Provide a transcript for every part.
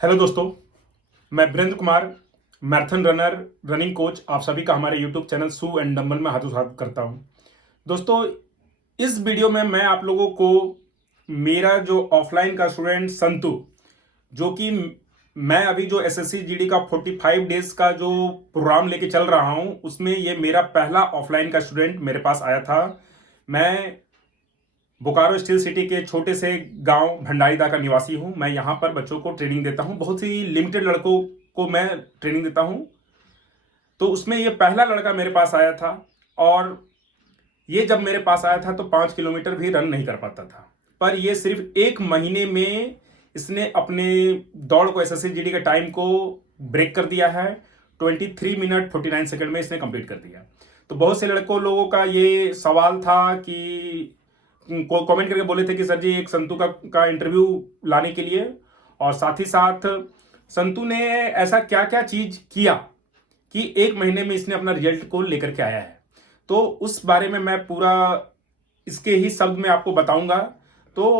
Hello दोस्तों, मैं Virendra Kumar, marathon runner, running coach, आप सभी का हमारे YouTube channel sue and dumbbell में हाथों हाथ करता हूं। दोस्तों, इस वीडियो में मैं आप लोगों को मेरा जो ऑफलाइन का स्टूडेंट संतु, जो कि मैं अभी जो एसएससी जीडी का 45 डेज का जो प्रोग्राम लेके चल रहा हूं, उसमें ये मेरा पहला ऑफलाइन का स्टूडेंट मेरे पास आया था। मैं बोकारो स्टील सिटी के छोटे से गांव भंडारीदा का निवासी हूं। मैं यहां पर बच्चों को ट्रेनिंग देता हूं, बहुत ही लिमिटेड लड़कों को मैं ट्रेनिंग देता हूं। तो उसमें ये पहला लड़का मेरे पास आया था, और ये जब मेरे पास आया था तो 5 किलोमीटर भी रन नहीं कर पाता था। पर ये सिर्फ 1 महीने में इसने अपने दौड़ को, एसएससी जीडी के टाइम को ब्रेक कर दिया है। 23 मिनट 49 सेकंड में इसने कंप्लीट कर दिया। तो बहुत से लोगों का ये सवाल था कि कमेंट करके बोले थे कि सर जी एक संतु का इंटरव्यू लाने के लिए, और साथ ही साथ संतु ने ऐसा क्या क्या चीज किया कि 1 महीने में इसने अपना रिजल्ट को लेकर के आया है। तो उस बारे में मैं पूरा इसके ही शब्द में आपको बताऊंगा। तो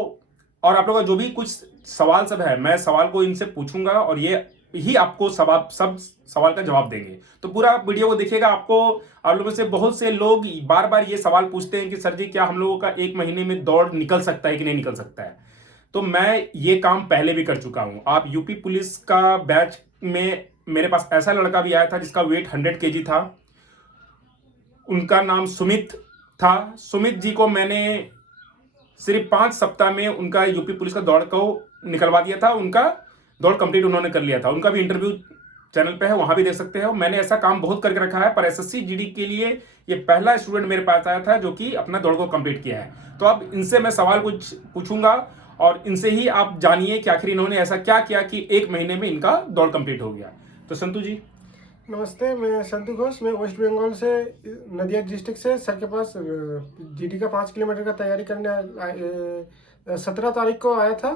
और आप लोगों का जो भी कुछ सवाल सब है, मैं सवाल को इनसे पूछूंगा और ये ही आपको सब सवाल का जवाब देंगे। तो पूरा वीडियो को देखिएगा। आप लोगों से बहुत से लोग बार बार ये सवाल पूछते हैं कि सर जी क्या हम लोगों का 1 महीने में दौड़ निकल सकता है कि नहीं निकल सकता है। तो मैं ये काम पहले भी कर चुका हूं। आप यूपी पुलिस का बैच में मेरे पास ऐसा लड़का भी आया था जिसका वेट 100 kg था। उनका नाम सुमित था। सुमित जी को मैंने सिर्फ 5 सप्ताह में उनका यूपी पुलिस का दौड़ को निकलवा दिया था। उनका दौड़ कंप्लीट उन्होंने कर लिया था। उनका भी इंटरव्यू चैनल पे है, वहां भी देख सकते हो। मैंने ऐसा काम बहुत करके रखा है, पर एसएससी जीडी के लिए ये पहला स्टूडेंट मेरे पास आया था जो कि अपना दौड़ को कंप्लीट किया है। तो अब इनसे मैं सवाल कुछ पूछूंगा और इनसे ही आप जानिए कि आखिर इन्होंने ऐसा क्या किया कि 1 महीने में इनका दौड़ कंप्लीट हो गया। तो संतु जी। नमस्ते, मैं संतु घोष। मैं वेस्ट बंगाल से नदिया डिस्ट्रिक्ट से सर के पास जीडी का 5 किलोमीटर का तैयारी करने 17 तारीख को आया था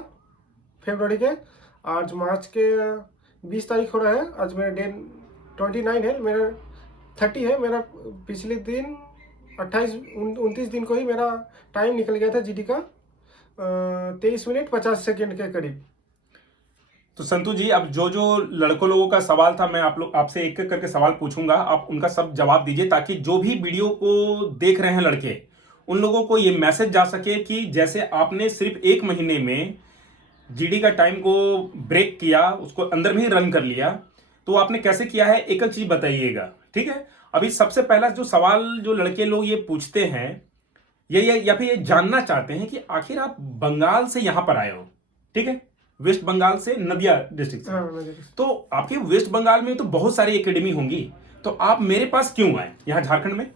फरवरी के। आज मार्च के 20 तारीख हो रहा है। आज मेरा डे 29 है, मेरा 30 है। मेरा पिछले दिन 29 दिन को ही मेरा टाइम निकल गया था जीडी का 23 मिनट 50 सेकेंड के करीब। तो संतु जी, अब जो जो लड़कों लोगों का सवाल था, मैं आपसे एक एक करके सवाल पूछूंगा। आप उनका सब जवाब दीजिए ताकि जो भी वीडियो को देख रहे हैं लड़के, उन लोगों को ये मैसेज जा सके कि जैसे आपने सिर्फ 1 महीने में जीडी का टाइम को ब्रेक किया, उसको अंदर में ही रन कर लिया, तो आपने कैसे किया है, एक एक चीज बताइएगा। ठीक है। अभी सबसे पहला जो सवाल जो लड़के लोग ये पूछते हैं, ये या फिर ये जानना चाहते हैं कि आखिर आप बंगाल से यहां पर आए हो। ठीक है, वेस्ट बंगाल से, नदिया डिस्ट्रिक्ट से। तो आपके वेस्ट बंगाल में तो बहुत सारी एकेडमी होंगी, तो आप मेरे पास क्यों आए यहाँ झारखंड में?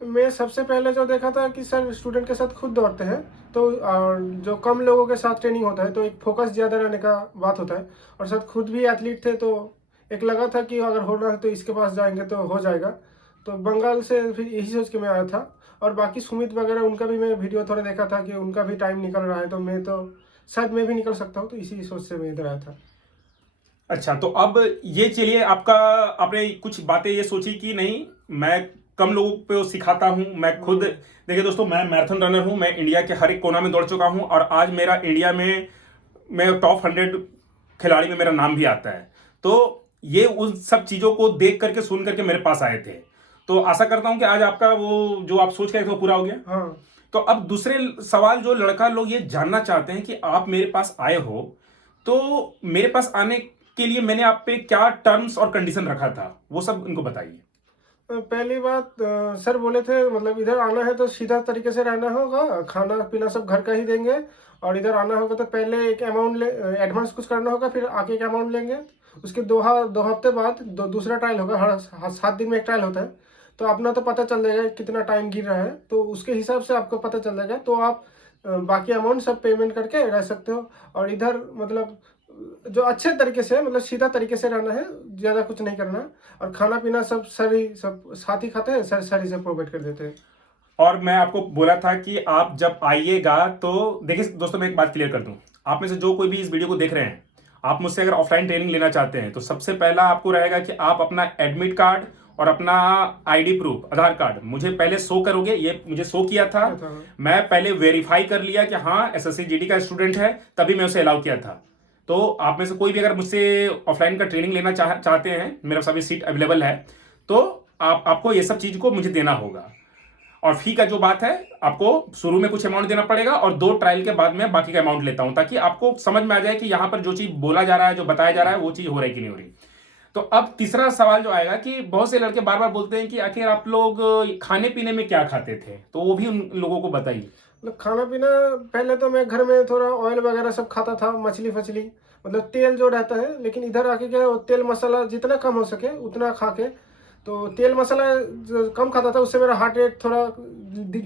मैं सबसे पहले जो देखा था कि सर स्टूडेंट के साथ खुद दौड़ते हैं, तो और जो कम लोगों के साथ ट्रेनिंग होता है तो एक फोकस ज़्यादा रहने का बात होता है। और सर खुद भी एथलीट थे, तो एक लगा था कि अगर हो रहा है तो इसके पास जाएंगे तो हो जाएगा। तो बंगाल से फिर यही सोच के मैं आया था। और बाकी सुमित वगैरह उनका भी मैं वीडियो थोड़ा देखा था कि उनका भी टाइम निकल रहा है, तो मैं तो शायद मैं भी निकल सकता हूँ, तो इसी सोच से मैं इधर आया था। अच्छा, तो अब ये चलिए, आपने कुछ बातें ये सोची कि नहीं मैं कम लोगों पे सिखाता हूं। मैं खुद, देखिए दोस्तों, मैं मैराथन रनर हूं। मैं इंडिया के हर एक कोना में दौड़ चुका हूं, और आज मेरा इंडिया में मैं टॉप 100 खिलाड़ी में मेरा नाम भी आता है। तो ये उन सब चीजों को देख करके, सुन करके मेरे पास आए थे। तो आशा करता हूं कि आज आपका वो जो आप सोच के आए थे वो पूरा हो गया। हाँ। तो अब दूसरे सवाल जो लड़का लोग ये जानना चाहते हैं कि आप मेरे पास आए हो, तो मेरे पास आने के लिए मैंने आप पे क्या टर्म्स और कंडीशन रखा था, वो सब इनको बताइए। पहली बात, सर बोले थे मतलब इधर आना है तो सीधा तरीके से रहना होगा, खाना पीना सब घर का ही देंगे। और इधर आना होगा तो पहले एक अमाउंट एडवांस कुछ करना होगा, फिर आके एक अमाउंट लेंगे। उसके दो हफ्ते बाद दूसरा ट्रायल होगा। हर 7 दिन में एक ट्रायल होता है, तो अपना तो पता चल जाएगा कितना टाइम गिर रहा है, तो उसके हिसाब से आपको पता चल जाएगा। तो आप बाकी अमाउंट सब पेमेंट करके रह सकते हो। और इधर मतलब जो अच्छे तरीके से, मतलब सीधा तरीके से रहना है, ज़्यादा कुछ नहीं करना। और खाना पीना सब सर ही सब साथ ही खाते हैं, सर ही सब प्रोवाइड कर देते हैं। और मैं आपको बोला था कि आप जब आइएगा, तो देखिए दोस्तों, मैं एक बात क्लियर कर दूं। आप में से जो कोई भी इस वीडियो को देख रहे हैं, आप मुझसे अगर ऑफलाइन ट्रेनिंग लेना चाहते हैं, तो सबसे पहला आपको रहेगा कि आप अपना एडमिट कार्ड और अपना आईडी प्रूफ, आधार कार्ड मुझे पहले शो करोगे। ये मुझे शो किया था, मैं पहले वेरीफाई कर लिया कि हाँ एसएससी जीडी का स्टूडेंट है, तभी मैं उसे अलाउ किया था। तो आप में से कोई भी अगर मुझसे ऑफलाइन का ट्रेनिंग लेना चाहते हैं, मेरे पास अभी सीट अवेलेबल है, तो आपको ये सब चीज़ को मुझे देना होगा। और फी का जो बात है, आपको शुरू में कुछ अमाउंट देना पड़ेगा और 2 ट्रायल के बाद में बाकी का अमाउंट लेता हूं, ताकि आपको समझ में आ जाए कि यहां पर जो चीज़ बोला जा रहा है, जो बताया जा रहा है, वो चीज़ हो रही कि नहीं हो रही। तो अब तीसरा सवाल जो आएगा कि बहुत से लड़के बार बार बोलते हैं कि आखिर आप लोग खाने पीने में क्या खाते थे, तो वो भी उन लोगों को बताइए। मतलब खाना पीना, पहले तो मैं घर में थोड़ा ऑयल वगैरह सब खाता था, मछली फछली, मतलब तेल जो रहता है। लेकिन इधर आके क्या है, वो तेल मसाला जितना कम हो सके उतना खा के, तो तेल मसाला जो कम खाता था उससे मेरा हार्ट रेट थोड़ा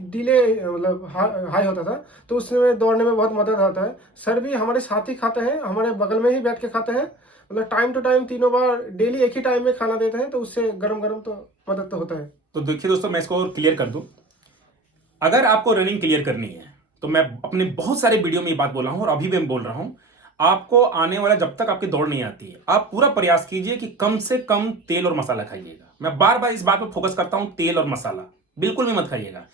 डिले, मतलब हाई होता था। तो उसमें दौड़ने में बहुत मदद आता है। सर भी हमारे साथ ही खाते हैं, हमारे बगल में ही बैठ के खाते हैं, मतलब टाइम टू टाइम 3 बार डेली एक ही टाइम में खाना देते हैं, तो उससे गरम गरम तो मदद तो होता है। तो देखिए दोस्तों, मैं इसको क्लियर कर दूं। अगर आपको रनिंग क्लियर करनी है, तो मैं अपने बहुत सारे वीडियो में ये बात बोला हूं और अभी भी मैं बोल रहा हूं, आपको आने वाला, जब तक आपकी दौड़ नहीं आती है, आप पूरा प्रयास कीजिए कि कम से कम तेल और मसाला खाइएगा। मैं बार बार इस बात पर फोकस करता हूं, तेल और मसाला बिल्कुल भी मत खाइएगा।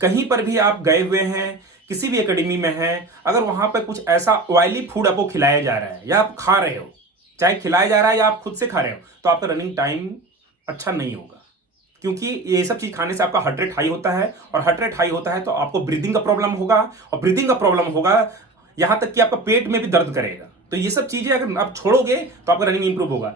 कहीं पर भी आप गए हुए हैं, किसी भी एकेडमी में हैं, अगर वहां पर कुछ ऐसा ऑयली फूड आपको खिलाया जा रहा है या आप खा रहे हो, चाहे खिलाया जा रहा है या आप खुद से खा रहे हो, तो आपका रनिंग टाइम अच्छा नहीं होगा। क्योंकि ये सब चीज खाने से आपका हार्ट रेट हाई होता है, और हार्ट रेट हाई होता है तो आपको ब्रीदिंग का प्रॉब्लम होगा, और ब्रीदिंग का प्रॉब्लम होगा यहां तक कि आपका पेट में भी दर्द करेगा। तो ये सब चीजें अगर आप छोड़ोगे तो आपका रनिंग इंप्रूव होगा।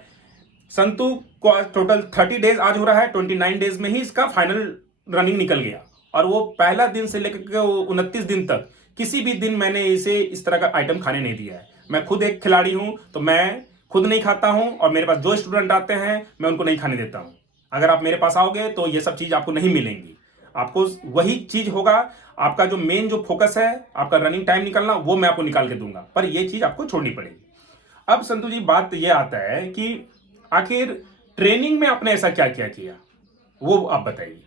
संतु को आज टोटल 30 डेज आज हो रहा है, 29 डेज में ही इसका फाइनल रनिंग निकल गया, और वो पहला दिन से लेकर के 29 दिन तक किसी भी दिन मैंने इसे इस तरह का आइटम खाने नहीं दिया है। मैं खुद एक खिलाड़ी हूं, तो मैं खुद नहीं खाता हूं, और मेरे पास जो स्टूडेंट आते हैं मैं उनको नहीं खाने देता हूं। अगर आप मेरे पास आओगे तो ये सब चीज आपको नहीं मिलेंगी। आपको वही चीज होगा, आपका जो मेन जो फोकस है, आपका रनिंग टाइम निकालना, वो मैं आपको निकाल के दूंगा, पर ये चीज आपको छोड़नी पड़ेगी। अब संतु जी, बात ये आता है कि आखिर ट्रेनिंग में आपने ऐसा क्या क्या किया, वो आप बताइए।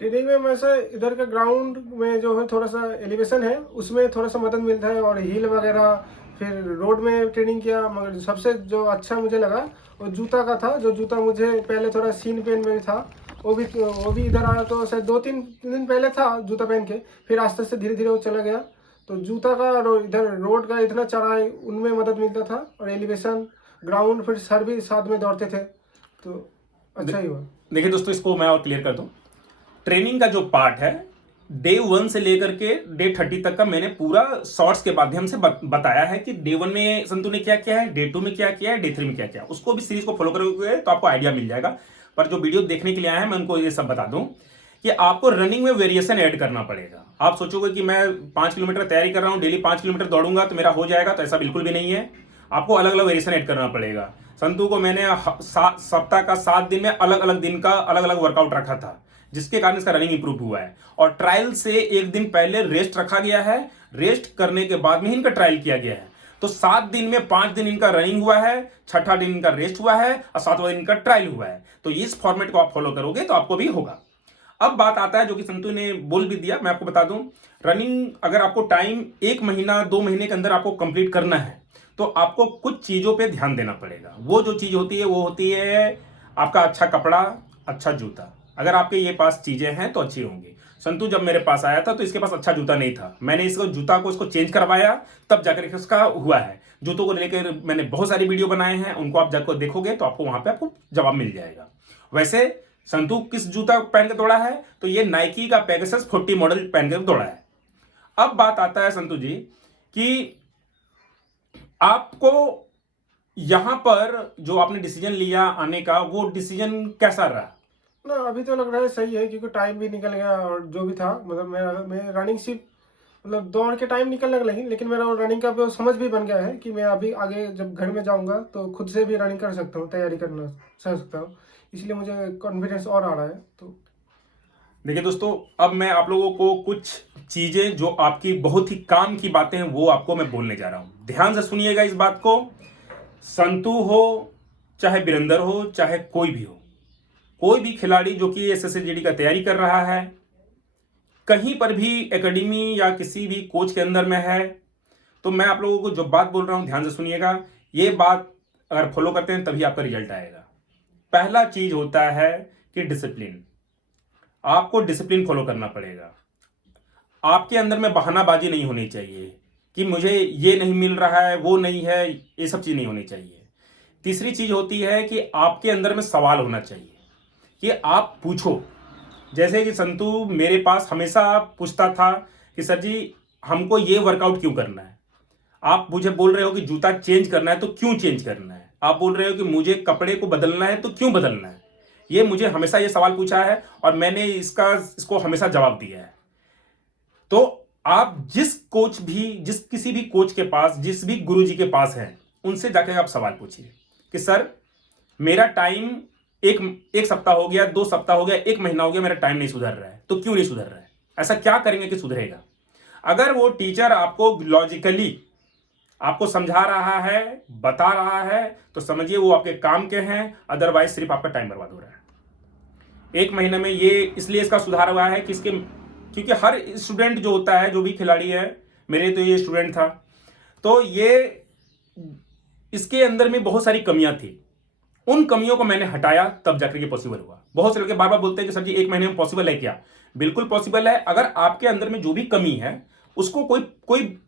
ट्रेनिंग में वैसे इधर का ग्राउंड में जो है थोड़ा सा एलिवेशन है, उसमें थोड़ा सा मदद मिलता है, और हिल वगैरह, फिर रोड में ट्रेनिंग किया। मगर सबसे जो अच्छा मुझे लगा वो जूता का था। जो जूता मुझे पहले थोड़ा सीन पेन में था, वो भी इधर आया तो शायद 2-3 दिन पहले था जूता पहन के, फिर आस्ते से धीरे धीरे वो चला गया। तो जूता का और इधर रोड का इतना चढ़ाई, उनमें मदद मिलता था, और एलिवेशन, ग्राउंड, फिर सर भी साथ में दौड़ते थे, तो अच्छा ही हुआ। देखिए दोस्तों, इसको मैं और क्लियर कर दूं। ट्रेनिंग का जो पार्ट है, डे 1 से लेकर के डे 30 तक का मैंने पूरा शॉर्ट्स के माध्यम से बताया है कि डे 1 में संतु ने क्या किया है, डे 2 में क्या किया है, डे 3 में क्या किया है। उसको भी सीरीज को फॉलो करोगे तो आपको आइडिया मिल जाएगा। पर जो वीडियो देखने के लिए आए हैं, मैं उनको ये सब बता दूं कि आपको रनिंग में वेरिएशन ऐड करना पड़ेगा। आप सोचोगे कि मैं 5 किलोमीटर तैयारी कर रहा हूं, डेली 5 किलोमीटर दौड़ूंगा तो मेरा हो जाएगा, तो ऐसा बिल्कुल भी नहीं है। आपको अलग अलग वेरिएशन ऐड करना पड़ेगा। संतु को मैंने सप्ताह का 7 दिन में अलग अलग दिन का अलग अलग वर्कआउट रखा था, जिसके कारण इसका रनिंग इंप्रूव हुआ है। और ट्रायल से एक दिन पहले रेस्ट रखा गया है, रेस्ट करने के बाद में ही इनका ट्रायल किया गया है। तो 7 दिन में 5 दिन इनका रनिंग हुआ है, छठा दिन इनका रेस्ट हुआ है, और 7वां दिन इनका ट्रायल हुआ है। तो इस फॉर्मेट को आप फॉलो करोगे तो आपको भी होगा। अब बात आता है जो कि संतु ने बोल भी दिया, मैं आपको बता दूं। रनिंग अगर आपको टाइम 1 महीना 2 महीने के अंदर आपको कंप्लीट करना है, तो आपको कुछ चीजों पे ध्यान देना पड़ेगा। वो जो चीज होती है वो होती है आपका अच्छा कपड़ा, अच्छा जूता। अगर आपके ये पास चीजें हैं तो अच्छी होंगी। संतु जब मेरे पास आया था तो इसके पास अच्छा जूता नहीं था, मैंने इसको जूता को इसको चेंज करवाया, तब जाकर इसका हुआ है। जूतों को लेकर मैंने बहुत सारी वीडियो बनाए हैं, उनको आप जाकर देखोगे तो आपको वहां पे आपको जवाब मिल जाएगा। वैसे संतु किस जूता पहन के दौड़ा है, तो ये नाइकी का पेगासस 40 मॉडल पहन कर दौड़ा है। अब बात आता है संतु जी कि आपको यहां पर जो आपने डिसीजन लिया आने का, वो डिसीजन कैसा रहा? ना, अभी तो लग रहा है सही है, क्योंकि टाइम भी निकल गया, और जो भी था, मतलब मैं रनिंग सिर्फ, मतलब दौड़ के टाइम निकलने लगा, लेकिन मेरा रनिंग का वो समझ भी बन गया है कि मैं अभी आगे जब घर में जाऊंगा तो खुद से भी रनिंग कर सकता हूँ, तैयारी करना कर सकता हूँ। इसलिए मुझे कॉन्फिडेंस और आ रहा है। तो देखिए दोस्तों, अब मैं आप लोगों को कुछ चीजें जो आपकी बहुत ही काम की बातें हैं वो आपको मैं बोलने जा रहा हूं। ध्यान से सुनिएगा इस बात को। संतु हो, चाहे वीरेंद्र हो, चाहे कोई भी हो, कोई भी खिलाड़ी जो कि एसएससी का तैयारी कर रहा है, कहीं पर भी एकेडमी या किसी भी कोच के अंदर में है, तो मैं आप लोगों को जो बात बोल रहा हूं ध्यान से सुनिएगा। ये बात अगर फॉलो करते हैं तभी आपका रिजल्ट आएगा। पहला चीज होता है कि डिसिप्लिन। आपको डिसिप्लिन फॉलो करना पड़ेगा। आपके अंदर में बहानाबाजी नहीं होनी चाहिए। कि मुझे ये नहीं मिल रहा है, वो नहीं है, ये सब चीज़ नहीं होनी चाहिए। तीसरी चीज़ होती है कि आपके अंदर में सवाल होना चाहिए कि आप पूछो। जैसे कि संतू मेरे पास हमेशा पूछता था कि सर जी हमको ये वर्कआउट क्यों करना है, आप मुझे बोल रहे हो कि जूता चेंज करना है तो क्यों चेंज करना है, आप बोल रहे हो कि मुझे कपड़े को बदलना है तो क्यों बदलना है। ये मुझे हमेशा ये सवाल पूछा है और मैंने इसको हमेशा जवाब दिया है। तो आप जिस किसी भी कोच के पास, जिस भी गुरुजी के पास है, उनसे जाकर आप सवाल पूछिए कि सर मेरा टाइम एक सप्ताह हो गया, 2 सप्ताह हो गया, 1 महीना हो गया, मेरा टाइम नहीं सुधर रहा है, तो क्यों नहीं सुधर रहा है, ऐसा क्या करेंगे कि सुधरेगा। अगर वो टीचर आपको लॉजिकली आपको समझा रहा है, बता रहा है, तो समझिए वो आपके काम के हैं, अदरवाइज सिर्फ आपका टाइम बर्बाद हो रहा है। 1 महीने में ये इसलिए इसका सुधार हुआ है कि क्योंकि हर स्टूडेंट जो होता है, जो भी खिलाड़ी है, मेरे तो ये स्टूडेंट था, तो ये इसके अंदर में बहुत सारी कमियां थी, उन कमियों को मैंने हटाया, तब जाकर के पॉसिबल हुआ। बहुत से लड़के बार बार बोलते हैं कि सर जी 1 महीने में पॉसिबल है क्या। बिल्कुल पॉसिबल है, अगर आपके अंदर में जो भी कमी है उसको कोई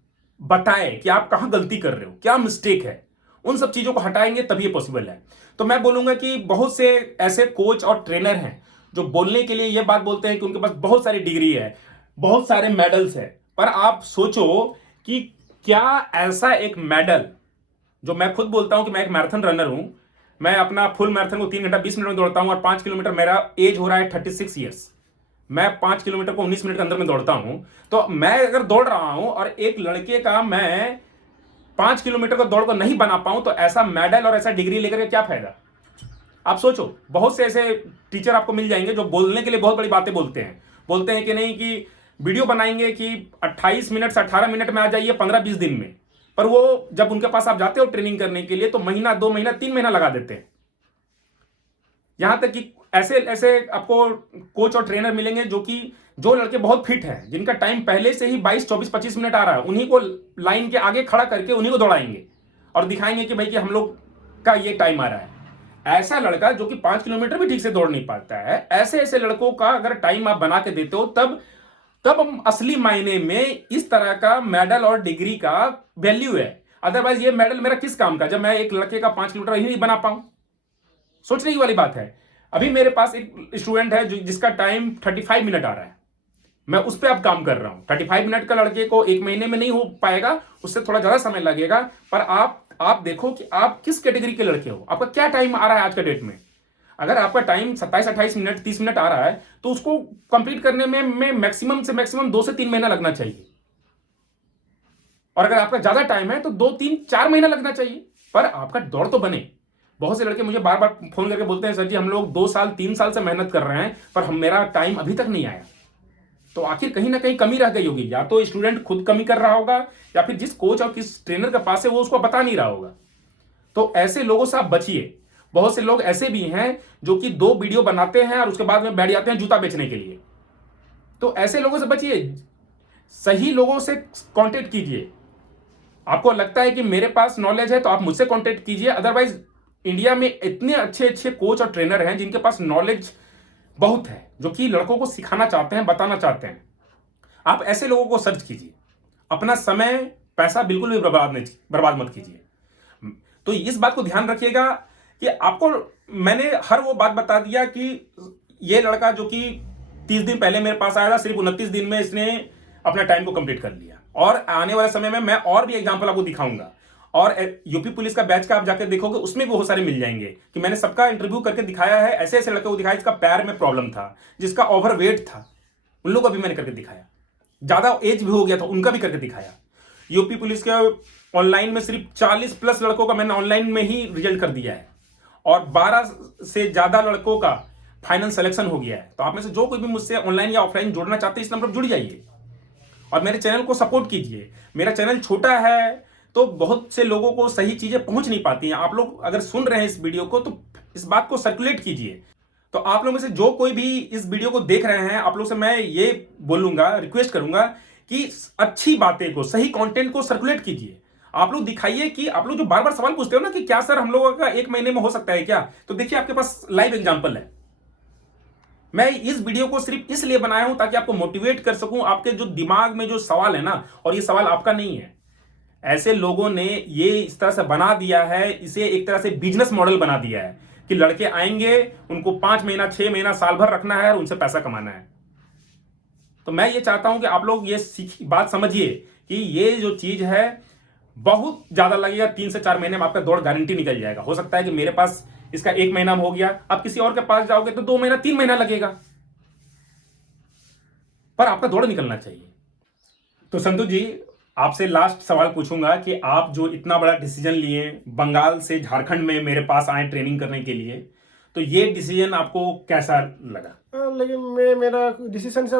बताए कि आप कहां गलती कर रहे हो, क्या मिस्टेक है, उन सब चीजों को हटाएंगे तभी ये पॉसिबल है। तो मैं बोलूंगा कि बहुत से ऐसे कोच और ट्रेनर हैं जो बोलने के लिए ये बात बोलते हैं कि उनके पास बहुत सारी डिग्री है, बहुत सारे मेडल्स है, पर आप सोचो कि क्या ऐसा एक मेडल, जो मैं खुद बोलता हूं कि मैं एक मैराथन रनर हूं, मैं अपना फुल मैराथन को 3 घंटा 20 मिनट में दौड़ता हूं और 5 किलोमीटर, मेरा एज हो रहा है 36 ईयर्स, मैं 5 किलोमीटर को 19 मिनट के अंदर में दौड़ता हूं। तो मैं अगर दौड़ रहा हूं और एक लड़के का मैं 5 किलोमीटर को दौड़ को नहीं बना पाऊं, तो ऐसा मेडल और ऐसा डिग्री लेकर के क्या फायदा। आप सोचो, बहुत से ऐसे टीचर आपको मिल जाएंगे जो बोलने के लिए बहुत बड़ी बातें बोलते हैं कि नहीं कि वीडियो बनाएंगे कि 28 मिनट से 18 मिनट में आ जाइए 15-20 दिन में, पर वो जब उनके पास आप जाते हो ट्रेनिंग करने के लिए तो महीना, 2 महीना, 3 महीना लगा देते हैं। यहां तक कि ऐसे आपको कोच और ट्रेनर मिलेंगे जो लड़के बहुत फिट हैं, जिनका टाइम पहले से ही 22, 24, 25 मिनट आ रहा है, उन्हीं को लाइन के आगे खड़ा करके उन्हीं को दौड़ाएंगे और दिखाएंगे कि भाई कि हम लोग का ये टाइम आ रहा है। ऐसा लड़का जो कि 5 किलोमीटर भी ठीक से दौड़ नहीं पाता है, ऐसे लड़कों का अगर टाइम आप बना के देते हो, तब हम असली मायने में इस तरह का मेडल और डिग्री का वैल्यू है। अदरवाइज ये मेडल मेरा किस काम का, जब मैं एक लड़के का 5 किलोमीटर ही नहीं बना पाऊं। सोचने की वाली बात है। अभी मेरे पास एक स्टूडेंट है जिसका टाइम 35 मिनट आ रहा है, मैं उस पर अब काम कर रहा हूं। 35 मिनट का लड़के को 1 महीने में नहीं हो पाएगा, उससे थोड़ा ज्यादा समय लगेगा, पर आप देखो कि आप किस कैटेगरी के लड़के हो, आपका क्या टाइम आ रहा है आज के डेट में। अगर आपका टाइम 27-28 मिनट, 30 मिनट आ रहा है, तो उसको कंप्लीट करने में मैक्सिमम से मैक्सिमम 2 से 3 महीना लगना चाहिए। और अगर आपका ज्यादा टाइम है तो 2, 3, 4 महीना लगना चाहिए, पर आपका दौड़ तो बने। बहुत से लड़के मुझे बार बार फोन करके बोलते हैं सर जी हम लोग 2 साल 3 साल से मेहनत कर रहे हैं, पर मेरा टाइम अभी तक नहीं आया। तो आखिर कहीं ना कहीं कमी रह गई होगी, या तो स्टूडेंट खुद कमी कर रहा होगा, या फिर जिस कोच और किस ट्रेनर के पास है वो उसको बता नहीं रहा होगा। तो ऐसे लोगों से आप बचिए। बहुत से लोग ऐसे भी हैं जो कि 2 वीडियो बनाते हैं और उसके बाद में बैठ जाते हैं जूता बेचने के लिए। तो ऐसे लोगों से बचिए, सही लोगों से कांटेक्ट कीजिए। आपको लगता है कि मेरे पास नॉलेज है तो आप मुझसे कांटेक्ट कीजिए, अदरवाइज इंडिया में इतने अच्छे कोच और ट्रेनर हैं जिनके पास नॉलेज बहुत है, जो कि लड़कों को सिखाना चाहते हैं, बताना चाहते हैं। आप ऐसे लोगों को सर्च कीजिए, अपना समय पैसा बिल्कुल भी बर्बाद मत कीजिए। तो इस बात को ध्यान रखिएगा कि आपको मैंने हर वो बात बता दिया कि ये लड़का जो कि 30 दिन पहले मेरे पास आया था, सिर्फ 29 दिन में इसने अपना टाइम को कंप्लीट कर लिया। और आने वाले समय में मैं और भी एग्जांपल आपको दिखाऊंगा, और यूपी पुलिस का बैच का आप जाकर देखोगे उसमें भी बहुत सारे मिल जाएंगे कि मैंने सबका इंटरव्यू करके दिखाया है। ऐसे लड़के को दिखाया जिसका पैर में प्रॉब्लम था, जिसका ओवरवेट था, उन लोगों को भी मैंने करके दिखाया। ज्यादा एज भी हो गया था, उनका भी करके दिखाया। यूपी पुलिस के ऑनलाइन में सिर्फ 40+ लड़कों का मैंने ऑनलाइन में ही रिजल्ट कर दिया है, और 12 से ज्यादा लड़कों का फाइनल सिलेक्शन हो गया है। तो आप में से जो कोई भी मुझसे ऑनलाइन या ऑफलाइन जुड़ना चाहते हैं, इस नंबर पर जुड़ जाइए और मेरे चैनल को सपोर्ट कीजिए। मेरा चैनल छोटा है तो बहुत से लोगों को सही चीजें पहुंच नहीं पाती हैं। आप लोग अगर सुन रहे हैं इस वीडियो को तो इस बात को सर्कुलेट कीजिए। तो आप लोगों में से जो कोई भी इस वीडियो को देख रहे हैं, आप लोग से मैं ये बोलूंगा, रिक्वेस्ट करूंगा कि अच्छी बातें को, सही कंटेंट को सर्कुलेट कीजिए। आप लोग दिखाइए कि आप लोग जो बार बार सवाल पूछते हो ना कि क्या सर हम लोगों का 1 महीने में हो सकता है क्या, तो देखिए आपके पास लाइव एग्जांपल है। मैं इस वीडियो को सिर्फ इसलिए बनाया हूं ताकि आपको मोटिवेट कर सकूं। आपके जो दिमाग में जो सवाल है ना, और ये सवाल आपका नहीं है, ऐसे लोगों ने ये इस तरह से बना दिया है, इसे एक तरह से बिजनेस मॉडल बना दिया है कि लड़के आएंगे, उनको 5 महीना 6 महीना साल भर रखना है और उनसे पैसा कमाना है। तो मैं ये चाहता हूं कि आप लोग ये बात समझिए कि ये जो चीज है बहुत ज्यादा लगेगा, 3 से 4 महीने में आपका दौड़ गारंटी निकल जाएगा। हो सकता है कि मेरे पास इसका 1 महीना में हो गया, आप किसी और के पास जाओगे तो 2 महीना 3 महीना लगेगा, पर आपका दौड़ निकलना चाहिए। तो संतु जी, आपसे लास्ट सवाल पूछूंगा कि आप जो इतना बड़ा डिसीजन लिए, बंगाल से झारखंड में मेरे पास आए ट्रेनिंग करने के लिए, तो ये डिसीजन आपको कैसा लगा? लेकिन मेरा डिसीजन से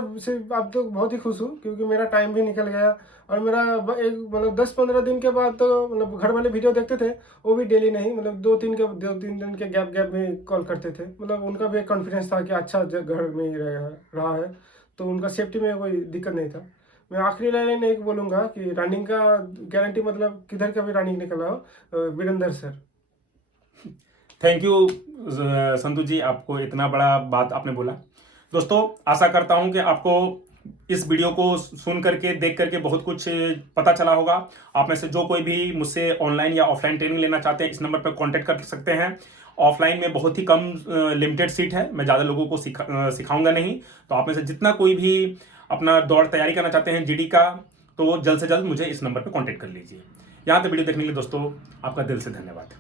अब तो बहुत ही खुश हूँ, क्योंकि मेरा टाइम भी निकल गया। और मेरा एक मतलब 10-15 दिन के बाद तो मतलब घर वाले वीडियो देखते थे, वो भी डेली नहीं, मतलब 2-3 दिन के गैप में कॉल करते थे। मतलब उनका भी एक कॉन्फिडेंस था कि अच्छा घर में ही रहा है, तो उनका सेफ्टी में कोई दिक्कत नहीं था। मैं आखिरी लाइन एक बोलूँगा कि रनिंग का गारंटी मतलब किधर का भी रनिंग निकला हो, वीरेंद्र सर। थैंक यू संतु जी, आपको इतना बड़ा बात आपने बोला। दोस्तों, आशा करता हूं कि आपको इस वीडियो को सुन करके, देख करके बहुत कुछ पता चला होगा। आप में से जो कोई भी मुझसे ऑनलाइन या ऑफलाइन ट्रेनिंग लेना चाहते हैं, इस नंबर पर कांटेक्ट कर सकते हैं। ऑफलाइन में बहुत ही कम लिमिटेड सीट है, मैं ज़्यादा लोगों को सिखाऊंगा नहीं। तो आप में से जितना कोई भी अपना दौड़ तैयारी करना चाहते हैं जीडी का, तो जल्द से जल्द मुझे इस नंबर पर कॉन्टेक्ट कर लीजिए। यहाँ तक वीडियो देखने के लिए दोस्तों आपका दिल से धन्यवाद।